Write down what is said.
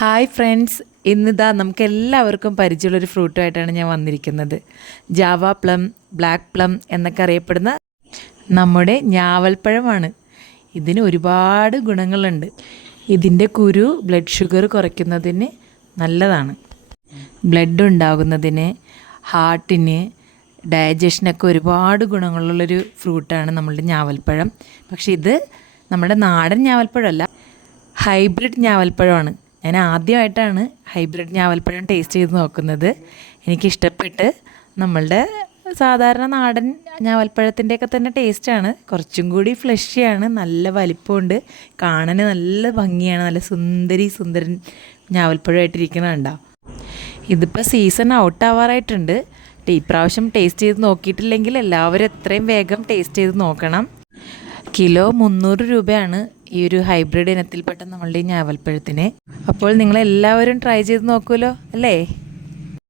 Hi friends ഇന്നിതാ നമുക്ക് എല്ലാവർക്കും പരിചയമുള്ളൊരു ഫ്രൂട്ടുമായിട്ടാണ് ഞാൻ വന്നിരിക്കുന്നത്. ജാവ പ്ലം ബ്ലാക്ക് പ്ലം എന്നൊക്കെ അറിയപ്പെടുന്ന നമ്മുടെ ഞാവൽപ്പഴമാണ്. ഇതിന് ഒരുപാട് ഗുണങ്ങളുണ്ട്. ഇതിന്റെ കുരു ബ്ലഡ് ഷുഗർ കുറയ്ക്കുന്നതിന് നല്ലതാണ്. ബ്ലഡ് ഉണ്ടാകുന്നതിന് ഹാർട്ടിന് ഡയജഷനൊക്കെ ഒരുപാട് ഗുണങ്ങളുള്ളൊരു ഫ്രൂട്ടാണ് നമ്മളുടെ ഞാവൽപ്പഴം. പക്ഷേ ഇത് നമ്മുടെ നാടൻ ഞാവൽപ്പഴമല്ല ഹൈബ്രിഡ് ഞാവൽപ്പഴമാണ്. ഞാൻ ആദ്യമായിട്ടാണ് ഹൈബ്രിഡ് ഞാവൽപ്പഴം ടേസ്റ്റ് ചെയ്ത് നോക്കുന്നത്. എനിക്കിഷ്ടപ്പെട്ട് നമ്മളുടെ സാധാരണ നാടൻ ഞാവൽപ്പഴത്തിന്റെയൊക്കെ തന്നെ ടേസ്റ്റാണ്. കുറച്ചും കൂടി ഫ്ലഷിയാണ് നല്ല വലിപ്പമുണ്ട്. കാണാൻ നല്ല ഭംഗിയാണ് നല്ല സുന്ദരി സുന്ദരൻ ഞാവൽപ്പഴമായിട്ടിരിക്കുന്നുണ്ടാവും ഇതിപ്പോൾ സീസൺ ഔട്ട് ആവാറായിട്ടുണ്ട് ഇപ്രാവശ്യം ടേസ്റ്റ് ചെയ്ത് നോക്കിയിട്ടില്ലെങ്കിൽ എല്ലാവരും എത്രയും വേഗം ടേസ്റ്റ് ചെയ്ത് നോക്കണം. കിലോ മുന്നൂറ് രൂപയാണ് ഈ ഒരു ഹൈബ്രിഡ് ഇനത്തിൽപ്പെട്ട നമ്മളുടെ ഈ ഞാവൽപ്പഴത്തിന്. അപ്പോൾ നിങ്ങൾ എല്ലാവരും ട്രൈ ചെയ്ത് നോക്കുമല്ലോ അല്ലേ?